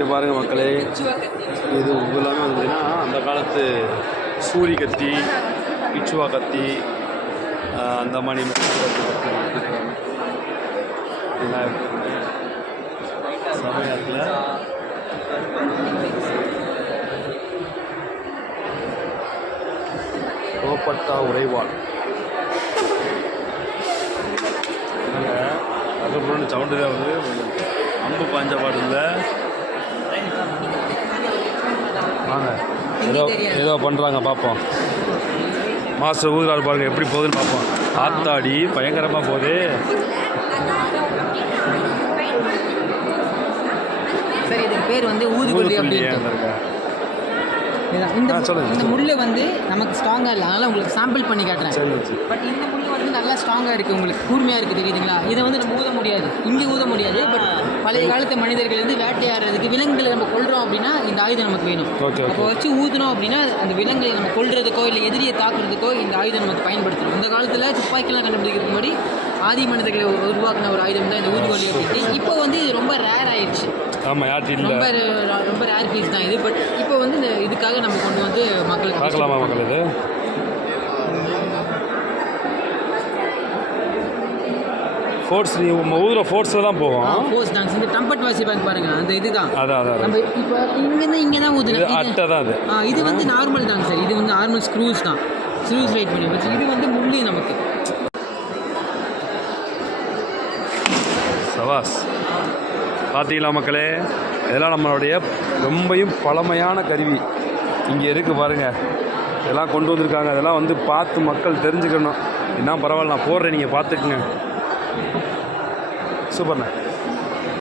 இங்கே பாருங்கள் மக்களே. இது எல்லாமே வந்துன்னா அந்த காலத்து சூரி கத்தி பிச்சுவா கத்தி அந்த மாதிரி சமயத்தில் தோப்பட்டா உறைவாள். அதுக்கப்புறம் சவுண்டு தான் வந்து அம்பு பாஞ்ச பாடு வாங்க. ஏதோ ஏதோ பண்ணுறாங்க பார்ப்போம் மாஸ்டர் ஊதுறாரு பாருங்க எப்படி போகுதுன்னு பார்ப்போம் ஆத்தாடி பயங்கரமாக போகுது. சரி இதுக்கு பேர் வந்து ஊதுகுழி ஊதுக்குள்ளி இந்த சொல்லுங்க. முள்ளு வந்து நமக்கு ஸ்ட்ராங்காக இல்லை. அதனால் உங்களுக்கு சாம்பிள் பண்ணி காட்டுறேன். பட் இந்த முள்ளு வந்து நல்லா ஸ்ட்ராங்காக இருக்குது உங்களுக்கு. கூர்மையாக இருக்குது தெரியுதுங்களா? இதை வந்து நம்ம ஊத முடியாது. இங்கே ஊத முடியாது பட் பழைய காலத்து மனிதர்கள் வந்து வேட்டையாடுறதுக்கு விலங்குகளை நம்ம கொல்றோம் அப்படின்னா இந்த ஆயுதம் நமக்கு வேணும். அப்போ வச்சு ஊதுனோம் அப்படின்னா அந்த விலங்குகளை நம்ம கொல்றதுக்கோ இல்லை எதிரியை தாக்குறதுக்கோ இந்த ஆயுதம் நமக்கு பயன்படுத்தணும். இந்த காலத்தில் துப்பாக்கிலாம் கண்டுபிடிக்கிறதுக்கு முன்னாடி ஆதி மனிதர்களை உருவாக்கின ஒரு ஆயுதம் தான் இந்த ஊதுவலி இப்போ வந்து இது ரொம்ப ரேர் ஆமாம் யார்ட்டி இல்லை ரொம்ப ரொம்ப ரேர் பீஸ் தான் இது பட் இப்போ வந்து இந்த இதுக்காக நம்ம கொண்டு வந்து மக்களுக்கு பார்க்கலாமா மக்கள் இது? ஃபோர்ஸ் நீ ஊதுற ஃபோர்ஸில் தான் போகும் போஸ்ட் டான்ஸ் இந்த டம்பட் வாசி பேங்க் பாருங்க அந்த இதுதான். அதான் அதான் அதான். நம்ம இப்போ இங்கேருந்து இங்கே தான் இது ஊதுனோம் அட்டை தான் அது. ஆ, இது வந்து நார்மல் தான் சார். இது வந்து நார்மல் ஸ்க்ரூஸ் தான். ஸ்க்ரூஸ் வெயிட் பண்ணி வச்சு இது வந்து முள்ளு நமக்கு. சவாஸ். பார்த்தீங்களா மக்களே? இதெல்லாம் நம்மளுடைய ரொம்பையும் பழமையான கருவி. இங்கே இருக்குது பாருங்கள் இதெல்லாம் கொண்டு வந்திருக்காங்க. அதெல்லாம் வந்து பார்த்து மக்கள் தெரிஞ்சுக்கணும். என்ன பரவாயில்ல நான் போடுறேன் நீங்கள் பார்த்துக்குங்க. சூப்பர்ண்ணே.